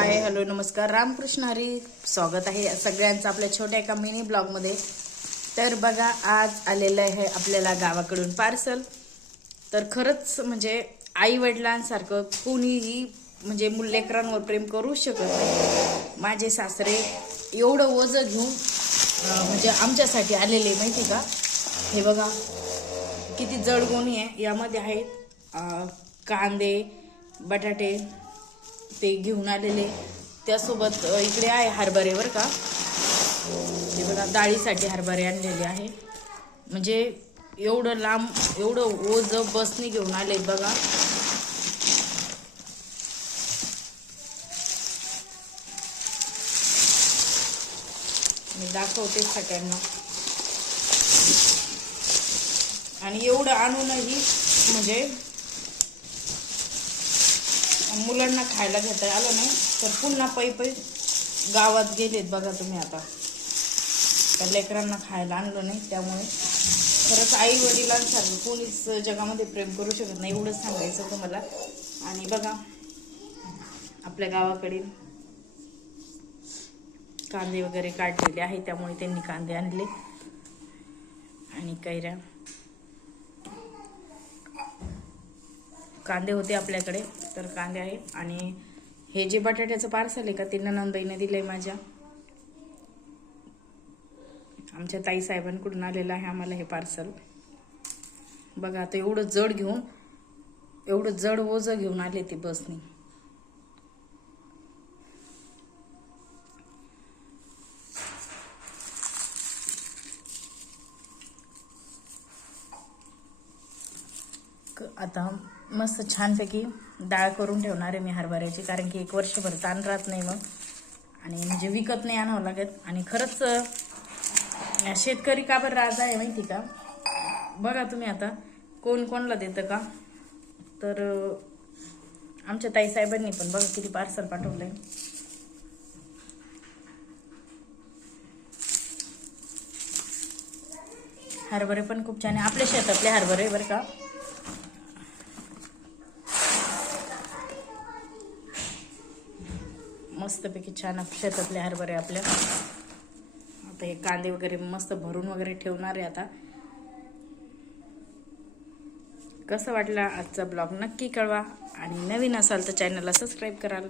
Hi hello नमस्कार. रामकृष्ण हरी स्वागत आहे सगळ्यांचं आपल्या छोट्या एका मिनी ब्लॉगमध्ये. तर बघा आज आलेलं आहे आपल्याला गावाकडून पार्सल. तर खरंच म्हणजे आई वडिलांसारखं कोणीही म्हणजे मुल्लेकरांवर प्रेम करू शकत नाही. माझे सासरे एवढं ओझं घेऊन म्हणजे आमच्यासाठी आलेले माहिती का? हे बघा किती जड गोणी आहे. यामध्ये आहेत कांदे बटाटे ते घेऊन आलेले. त्यासोबत इकडे आहे हरभरे बरं का. ते बघा डाळीसाठी हरभरे आणलेले आहे. म्हणजे एवढं लांब एवढं ओझ बसनी घेऊन आले बघा. मी दाखवते सगळ्यांना. आणि एवढं आणूनही म्हणजे मुलांना खायला घेता आलं नाही तर पुन्हा पै पै गावात गेलेत बघा तुम्ही आता. त्या लेकरांना खायला आणलं नाही त्यामुळे खरंच आई वडिलांसारखं कोणीच जगामध्ये प्रेम करू शकत नाही एवढंच सांगायचं होतं मला आणि बघा आपल्या गावाकडील कांदे वगैरे काढलेले आहे त्यामुळे त्यांनी कांदे आणले. आणि कैऱ्या. कांदे होते आपल्याकडे तर कांदे आहे. आणि हे जे बटाट्याचं पार्सल आहे का ते नंदईने आहे माझ्या. आमच्या ताई साहेबांकडून आलेलं आहे आम्हाला हे पार्सल. बघा आता एवढं जड घेऊन एवढं जड ओझं घेऊन आले ते बसनी. आता मस्त छानपैकी डाळ करून ठेवणार आहे मी हरभऱ्याची कारण की एक वर्षभर ताण राहत नाही मग. आणि म्हणजे विकत नाही आणावं लागत. आणि खरंच शेतकरी का बरं राजा आहे माहिती का? बघा तुम्ही आता कोण कोणला देतं का? तर आमच्या ताई साहेबांनी पण बघा किती पार्सल पाठवलं आहे हरभरे पण खूप छान आहे. आपल्या शेतातले हरभरे बरं का? मस्तपैकी छान शेतातले हरभरे आपल्या. आता हे कांदे वगैरे मस्त भरून वगैरे ठेवणार आहे आता. कसं वाटलं आजचा ब्लॉग? नक्की कळवा. आणि नवीन असाल तर चॅनलला सबस्क्राईब कराल.